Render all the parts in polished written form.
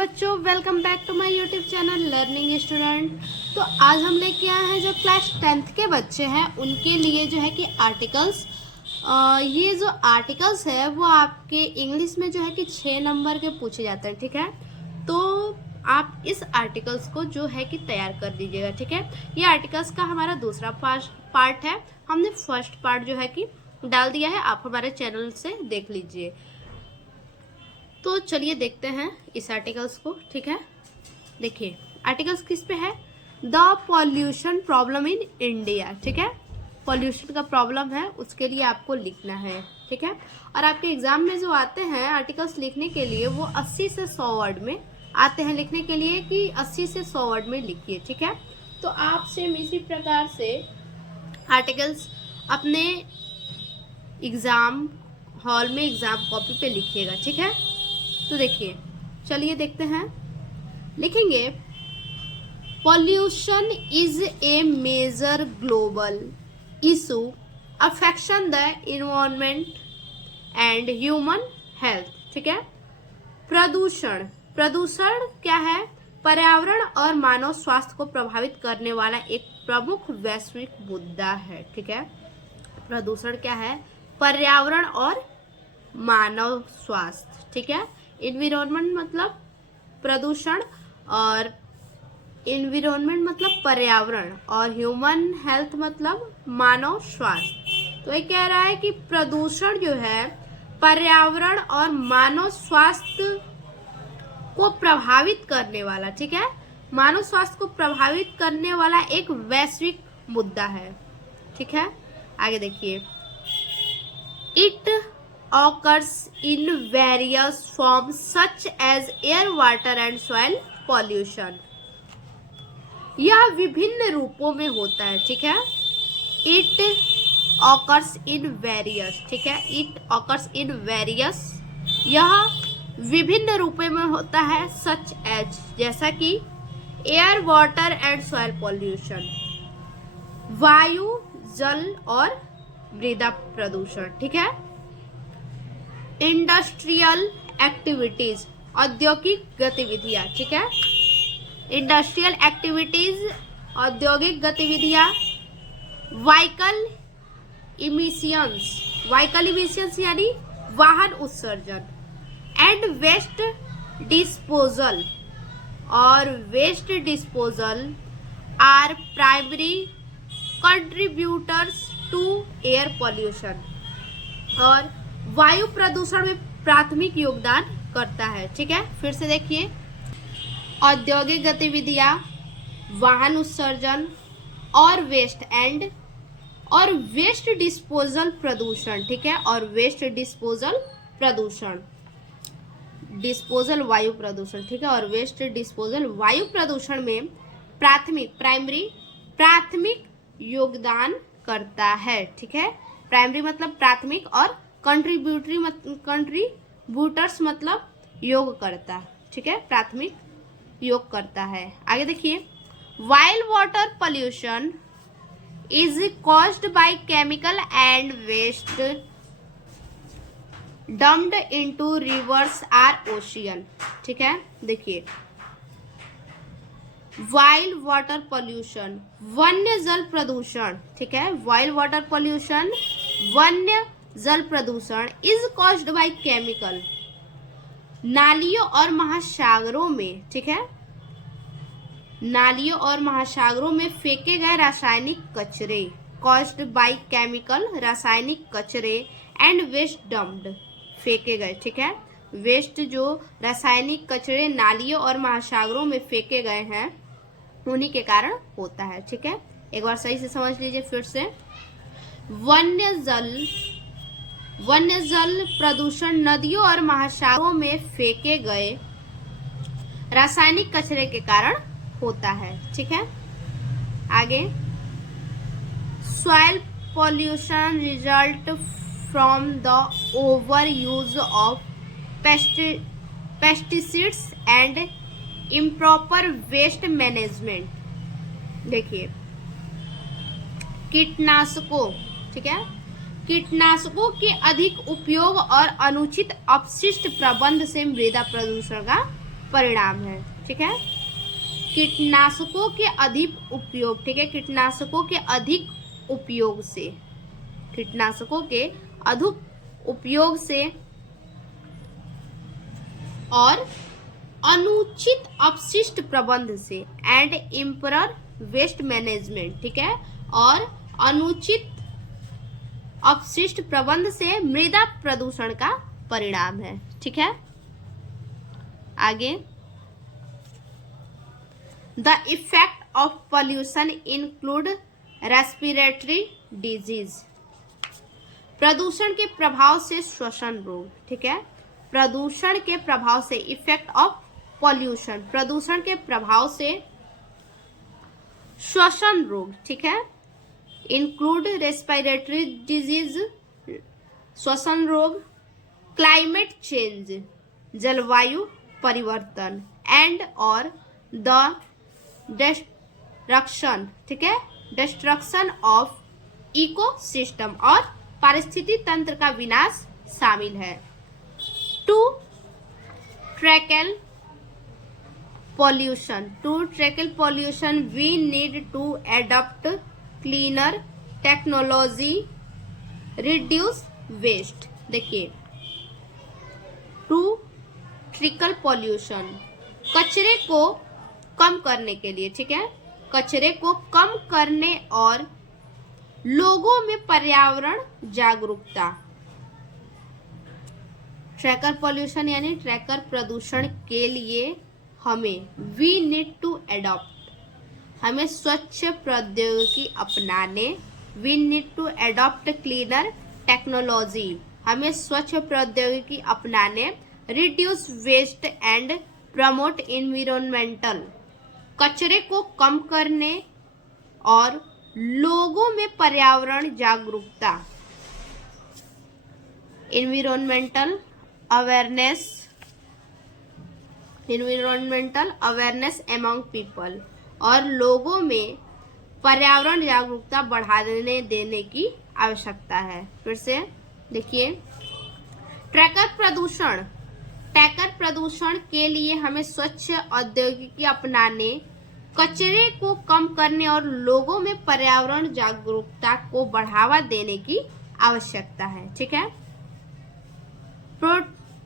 बच्चों, welcome back to my YouTube channel learning student. तो आज हम लेके आए हैं जो क्लास 10th के बच्चे हैं उनके लिए जो है कि आर्टिकल्स। ये जो आर्टिकल्स है वो आपके इंग्लिश में जो है कि 6 नंबर के पूछे जाते हैं, ठीक है। तो आप इस आर्टिकल्स को जो है कि तैयार कर दीजिएगा, ठीक है। ये आर्टिकल्स का हमारा दूसरा पार्ट है। हमने फर्स्ट पार्ट जो है कि डाल दिया है, आप हमारे चैनल से देख लीजिए। तो चलिए देखते हैं इस आर्टिकल्स को, ठीक है। देखिए आर्टिकल्स किस पे है, the pollution problem in India, ठीक है। पॉल्यूशन का प्रॉब्लम है, उसके लिए आपको लिखना है, ठीक है। और आपके एग्जाम में जो आते हैं आर्टिकल्स लिखने के लिए वो 80 से 100 वर्ड में आते हैं लिखने के लिए कि 80 से 100 वर्ड में लिखिए, ठीक है। तो आप सेम इसी प्रकार से आर्टिकल्स अपने एग्जाम हॉल में एग्जाम कॉपी पे लिखिएगा, ठीक है। तो देखिए चलिए देखते हैं, लिखेंगे pollution is a major global issue affecting the environment and human health, ठीक है। प्रदूषण, प्रदूषण क्या है, पर्यावरण और मानव स्वास्थ्य को प्रभावित करने वाला एक प्रमुख वैश्विक मुद्दा है, ठीक है। प्रदूषण क्या है, पर्यावरण और मानव स्वास्थ्य, ठीक है। इन्वायरमेंट मतलब प्रदूषण और इन्वायरमेंट मतलब पर्यावरण और ह्यूमन हेल्थ मतलब मानव स्वास्थ्य। तो ये कह रहा है कि प्रदूषण जो है पर्यावरण और मानव स्वास्थ्य को प्रभावित करने वाला, ठीक है, मानव स्वास्थ्य को प्रभावित करने वाला एक वैश्विक मुद्दा है, ठीक है। आगे देखिए, it occurs in various forms such as air, water and soil pollution। यह विभिन्न रूपों में होता है, ठीक है। It occurs in various, ठीक है, it occurs in various, यह विभिन्न रूपों में होता है such as, जैसा कि air, water and soil pollution, वायु, जल और मृदा प्रदूषण, ठीक है। इंडस्ट्रियल एक्टिविटीज, औद्योगिक गतिविधियां, ठीक है। इंडस्ट्रियल एक्टिविटीज, औद्योगिक गतिविधियां। व्हीकल इमिशंस, व्हीकल इमिशंस यानी वाहन उत्सर्जन। एंड वेस्ट डिस्पोजल, और waste disposal are primary contributors to air pollution, और वायु प्रदूषण में प्राथमिक योगदान करता है, ठीक है। फिर से देखिए, औद्योगिक गतिविधियां, वाहन उत्सर्जन और वेस्ट डिस्पोजल प्रदूषण, ठीक है। और वेस्ट डिस्पोजल प्रदूषण, डिस्पोजल वायु प्रदूषण, ठीक है। और वेस्ट डिस्पोजल वायु प्रदूषण में प्राथमिक योगदान करता है, ठीक है। प्राइमरी मतलब प्राथमिक और कंट्रीब्यूटर्स मतलब योग करता, ठीक है, प्राथमिक योग करता है। आगे देखिए, while water pollution is caused by chemical and waste dumped into rivers or oceans, ठीक है। देखिए, वाइल्ड वाटर पोल्यूशन वन्य जल प्रदूषण, ठीक है। वाइल्ड वाटर पोल्यूशन वन्य जल प्रदूषण इज कॉज्ड बाय केमिकल, नालियों और महासागरों में, ठीक है, नालियों और महासागरों में फेंके गए रासायनिक कचरे, कॉज्ड बाय केमिकल, रासायनिक कचरे एंड वेस्ट डम्प्ड, फेंके गए, ठीक है। वेस्ट जो रासायनिक कचरे नालियों और महासागरों में फेंके गए हैं उन्हीं के कारण होता है, ठीक है। एक बार सही से समझ लीजिए फिर से, वन्य जल प्रदूषण नदियों और महासागरों में फेंके गए रासायनिक कचरे के कारण होता है, ठीक है। आगे, soil pollution result from the over use of pesticides and improper waste management. देखिए, कीटनाशकों, ठीक है, कीटनाशकों के अधिक उपयोग और अनुचित अपशिष्ट प्रबंध से मृदा प्रदूषण का परिणाम है। ठीक है, कीटनाशकों के अधिक उपयोग, ठीक है, कीटनाशकों के अधिक उपयोग से, कीटनाशकों के अधिक उपयोग से और अनुचित अपशिष्ट प्रबंध से एंड इम्प्रॉपर वेस्ट मैनेजमेंट, ठीक है, और अनुचित अपशिष्ट प्रबंध से मृदा प्रदूषण का परिणाम है। ठीक है, आगे, the effect of pollution include respiratory disease, प्रदूषण के प्रभाव से श्वसन रोग, ठीक है, प्रदूषण के प्रभाव से, इफेक्ट ऑफ पॉल्यूशन, प्रदूषण के प्रभाव से श्वसन रोग, ठीक है, इंक्लूड रेस्पिरेटरी डिजीज, श्वसन रोग, क्लाइमेट चेंज, जलवायु परिवर्तन, एंड और द डिस्ट्रक्शन, ठीक है, डिस्ट्रक्शन ऑफ इकोसिस्टम, और पारिस्थितिकी तंत्र का विनाश शामिल है। To tackle pollution we need to adopt cleaner technology, reduce waste। देखिए, टू ट्रिकल पॉल्यूशन, कचरे को कम करने के लिए, ठीक है, कचरे को कम करने और लोगों में पर्यावरण जागरूकता, ट्रैकर पॉल्यूशन यानी ट्रैकर प्रदूषण के लिए हमें वी नीड टू एडॉप्ट, हमें स्वच्छ प्रौद्योगिकी अपनाने, we need to adopt cleaner technology, हमें स्वच्छ प्रौद्योगिकी अपनाने, reduce waste and promote environmental, कचरे को कम करने और लोगों में पर्यावरण जागरूकता, एनवायरमेंटल अवेयरनेस एमंग पीपल, और लोगों में पर्यावरण जागरूकता बढ़ाने देने की आवश्यकता है। फिर से देखिए, ट्रैकर प्रदूषण के लिए हमें स्वच्छ औद्योगिकी अपनाने, कचरे को कम करने और लोगों में पर्यावरण जागरूकता को बढ़ावा देने की आवश्यकता है। ठीक है,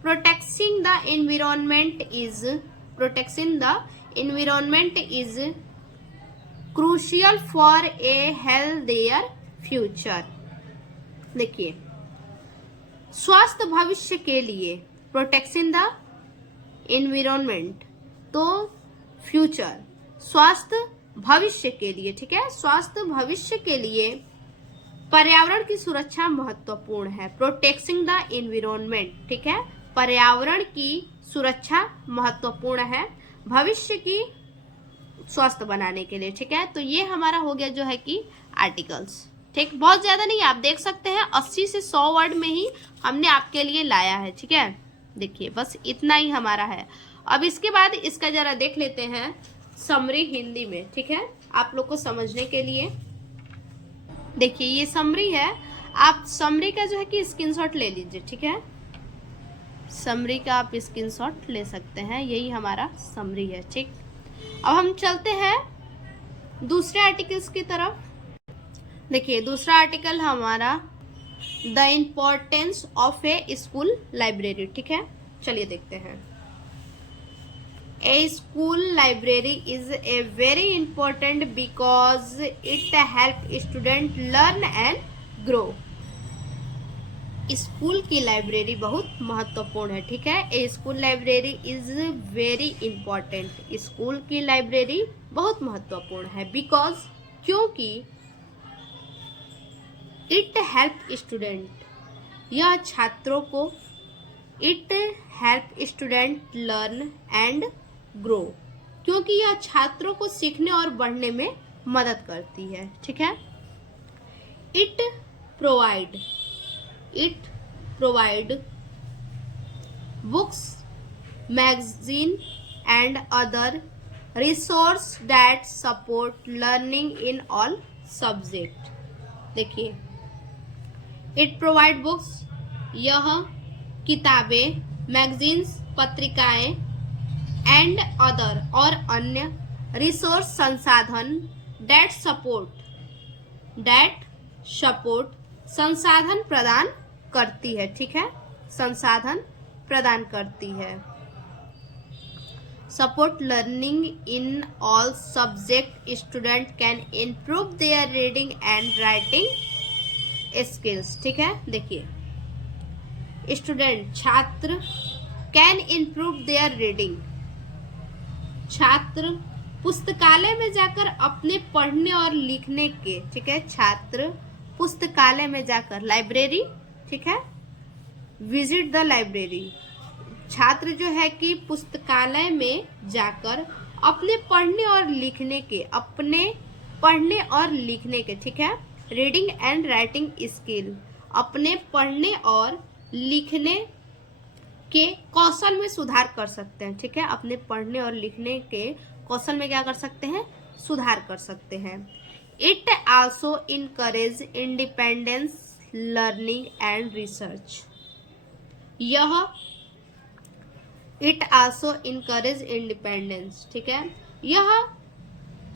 protecting the environment is crucial for a healthier future। देखिए, स्वास्थ्य भविष्य के लिए, प्रोटेक्शन द एनवायरनमेंट, तो फ्यूचर, स्वास्थ्य भविष्य के लिए, ठीक है, स्वास्थ्य भविष्य के लिए पर्यावरण की सुरक्षा महत्वपूर्ण है। प्रोटेक्टिंग द एनवायरनमेंट, ठीक है, पर्यावरण की सुरक्षा महत्वपूर्ण है भविष्य की स्वस्थ बनाने के लिए। ठीक है, तो ये हमारा हो गया जो है कि आर्टिकल्स। ठीक, बहुत ज्यादा नहीं, आप देख सकते हैं 80 से 100 वर्ड में ही हमने आपके लिए लाया है। ठीक है, देखिए बस इतना ही हमारा है। अब इसके बाद इसका जरा देख लेते हैं समरी हिंदी में। ठीक है, आप लोग को समझने के लिए देखिए ये समरी है, आप समरी का जो है कि स्क्रीनशॉट ले लीजिए। ठीक है, समरी का आप स्क्रीनशॉट ले सकते हैं, यही हमारा समरी है। ठीक, अब हम चलते हैं दूसरे आर्टिकल्स की तरफ। देखिए दूसरा आर्टिकल हमारा the importance of a school library. ठीक है, चलिए देखते हैं। A school library is a very important because it help student learn and grow. School की लाइब्रेरी बहुत महत्वपूर्ण है। ठीक है, a school library is very important, school की लाइब्रेरी बहुत महत्वपूर्ण है। बिकॉज, क्योंकि इट हेल्प स्टूडेंट, यह छात्रों को, it help student learn and grow, क्योंकि यह छात्रों को सीखने और बढ़ने में मदद करती है। ठीक है, it provide books, magazine and other resource that support learning in all subject. देखिए, इट प्रोवाइड बुक्स, यह किताबें, मैगजीन्स पत्रिकाएं, एंड अदर और अन्य रिसोर्स संसाधन दैट सपोर्ट संसाधन प्रदान करती है, ठीक है, संसाधन प्रदान करती है। Support learning in all subject student can improve their reading and writing skills, ठीक है। देखिए स्टूडेंट छात्र कैन इम्प्रूव देयर रीडिंग, छात्र पुस्तकालय में जाकर अपने पढ़ने और लिखने के, ठीक है, छात्र पुस्तकालय में जाकर, लाइब्रेरी, ठीक है, विजिट द लाइब्रेरी, छात्र जो है कि पुस्तकालय में जाकर अपने पढ़ने और लिखने के, ठीक है, रीडिंग एंड राइटिंग स्किल, अपने पढ़ने और लिखने के कौशल में सुधार कर सकते हैं, ठीक है, अपने पढ़ने और लिखने के कौशल में क्या कर सकते हैं, सुधार कर सकते हैं। It also encourage independence learning and research, it also encourage independence, ठीक है, यह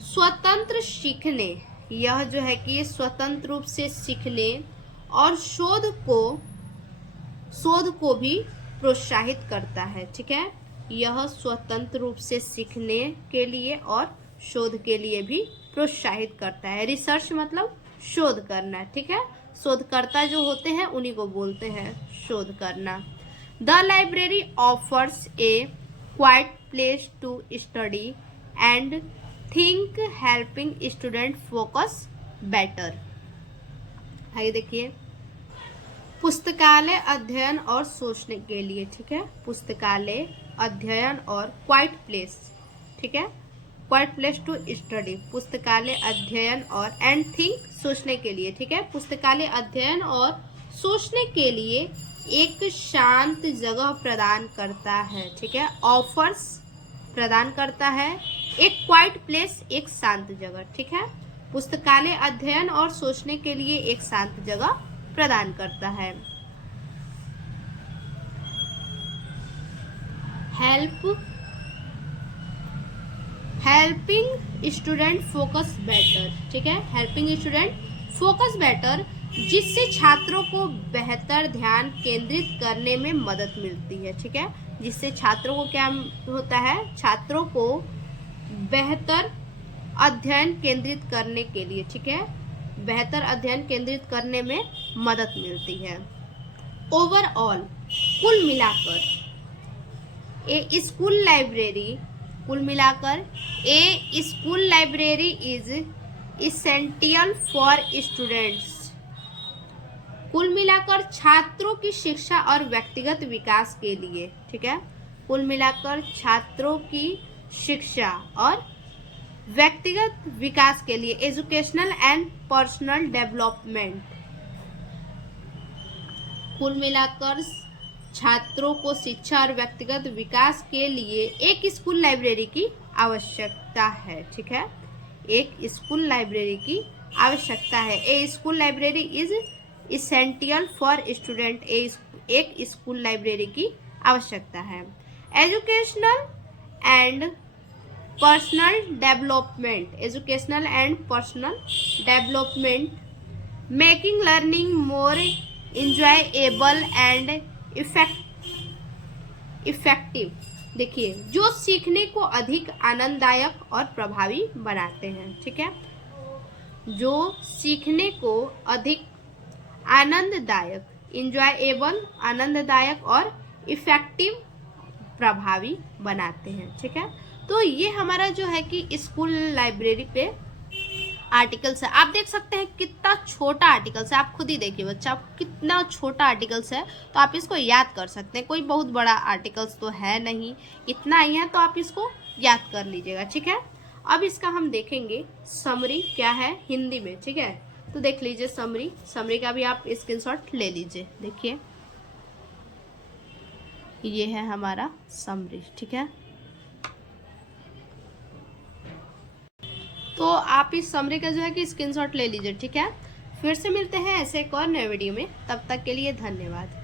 स्वतंत्र सीखने, यह जो है कि स्वतंत्र रूप से सीखने और शोध को भी प्रोत्साहित करता है, ठीक है, यह स्वतंत्र रूप से सीखने के लिए और शोध के लिए भी प्रोत्साहित करता है। रिसर्च मतलब शोध करना, ठीक है, शोधकर्ता जो होते हैं उन्हीं को बोलते हैं शोध करना। The library offers a quiet place to study and think, helping student focus better. आइए देखिए, पुस्तकालय अध्ययन और सोचने के लिए, ठीक है, पुस्तकालय अध्ययन और क्वाइट प्लेस, ठीक है, क्वाइट प्लेस टू स्टडी, पुस्तकालय अध्ययन और एंड थिंक, सोचने के लिए, ठीक है, पुस्तकालय अध्ययन और सोचने के लिए एक शांत जगह प्रदान करता है, ठीक है, ऑफर्स प्रदान करता है, एक क्वाइट प्लेस, एक शांत जगह, ठीक है, पुस्तकालय अध्ययन और सोचने के लिए एक शांत जगह प्रदान करता है। हेल्पिंग स्टूडेंट फोकस बेटर, ठीक है, हेल्पिंग स्टूडेंट फोकस बेटर, जिससे छात्रों को बेहतर ध्यान केंद्रित करने में मदद मिलती है, ठीक है, जिससे छात्रों को क्या होता है, छात्रों को बेहतर अध्ययन केंद्रित करने के लिए, ठीक है, बेहतर अध्ययन केंद्रित करने में मदद मिलती है। ओवरऑल, कुल मिलाकर a school library is essential for students, कुल मिलाकर छात्रों की शिक्षा और व्यक्तिगत विकास के लिए, ठीक है, कुल मिलाकर छात्रों की शिक्षा और व्यक्तिगत विकास के लिए, एजुकेशनल एंड पर्सनल डेवलपमेंट, कुल मिलाकर छात्रों को शिक्षा और व्यक्तिगत विकास के लिए एक स्कूल लाइब्रेरी की आवश्यकता है, ठीक है, एक स्कूल लाइब्रेरी की आवश्यकता है। A school library is essential for student, एक स्कूल लाइब्रेरी की आवश्यकता है। Educational and personal development, educational and personal development, making learning more enjoyable and effective, देखिए, जो सीखने को अधिक आनंददायक और प्रभावी बनाते हैं, ठीक है, जो सीखने को अधिक आनंददायक, इंजॉयएबल, आनंददायक और इफेक्टिव, प्रभावी बनाते हैं, ठीक है। तो ये हमारा जो है कि स्कूल लाइब्रेरी पे आर्टिकल्स है। आप देख सकते हैं कितना छोटा आर्टिकल्स है, आप खुद ही देखिए बच्चा, कितना छोटा आर्टिकल्स है, तो आप इसको याद कर सकते हैं, कोई बहुत बड़ा आर्टिकल्स तो है नहीं, इतना ही है, तो आप इसको याद कर लीजिएगा, ठीक है। अब इसका हम देखेंगे समरी क्या है हिंदी में, ठीक है, तो देख लीजिए समरी का भी आप स्क्रीनशॉट ले लीजिए। देखिए ये है हमारा समरी, ठीक है, तो आप इस समरी का जो है कि स्क्रीनशॉट ले लीजिए, ठीक है। फिर से मिलते हैं ऐसे एक और नए वीडियो में, तब तक के लिए धन्यवाद।